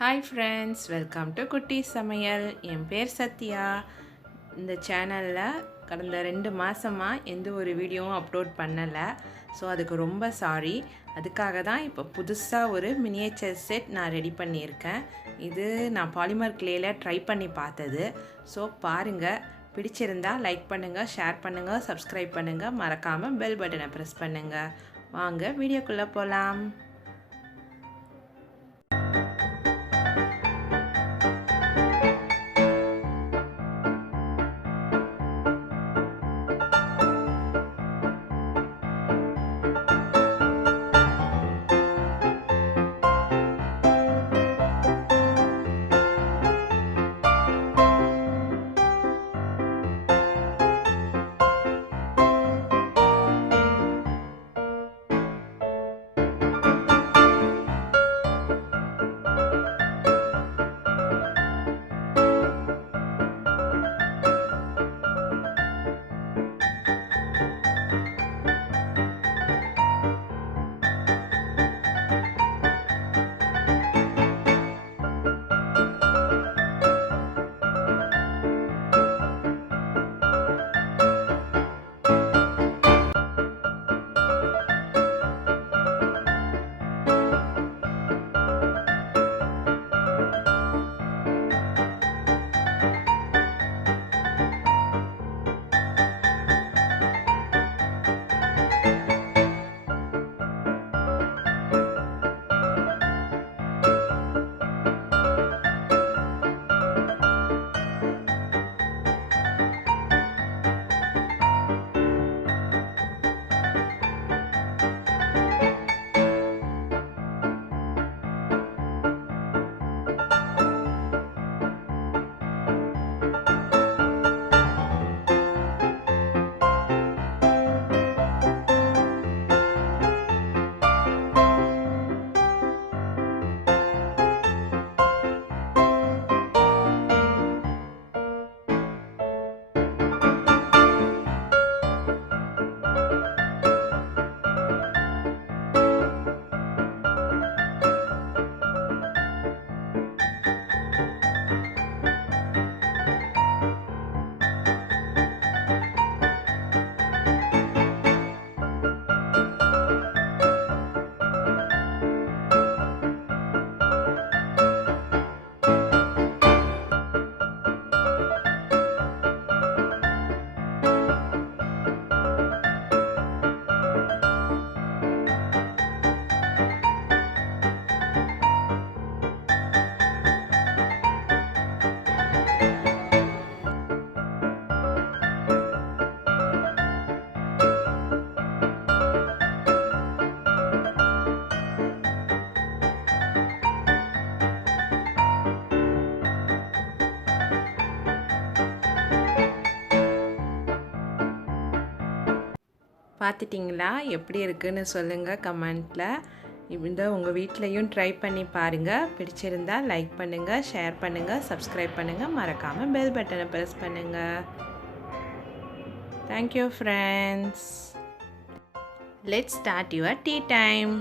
Hi friends, welcome to Kutty samayal. என் பேர் சத்யா. இந்த சேனலில் கடந்த 2 மாதமாக எந்த ஒரு வீடியோவும் அப்லோட் பண்ணலை. ஸோ அதுக்கு ரொம்ப சாரி. அதுக்காக தான் இப்போ புதுசாக ஒரு மினியேச்சர் செட் நான் ரெடி பண்ணியிருக்கேன். இது நான் பாலிமர் கிளேயில் ட்ரை பண்ணி பார்த்தது. ஸோ பாருங்கள், பிடிச்சிருந்தா லைக் பண்ணுங்கள், ஷேர் பண்ணுங்கள், சப்ஸ்கிரைப் பண்ணுங்கள், மறக்காமல் பெல் பட்டனை ப்ரெஸ் பண்ணுங்கள். வாங்க வீடியோக்குள்ளே போகலாம். பார்த்துட்டிங்களா? எப்படி இருக்குன்னு சொல்லுங்கள் கமெண்ட்டில். இந்த உங்கள் வீட்லேயும் ட்ரை பண்ணி பாருங்கள். பிடிச்சிருந்தா லைக் பண்ணுங்கள், ஷேர் பண்ணுங்கள், சப்ஸ்கிரைப் பண்ணுங்கள், மறக்காமல் பெல் பட்டனை ப்ரெஸ் பண்ணுங்கள். Thank you friends. Let's start your tea time.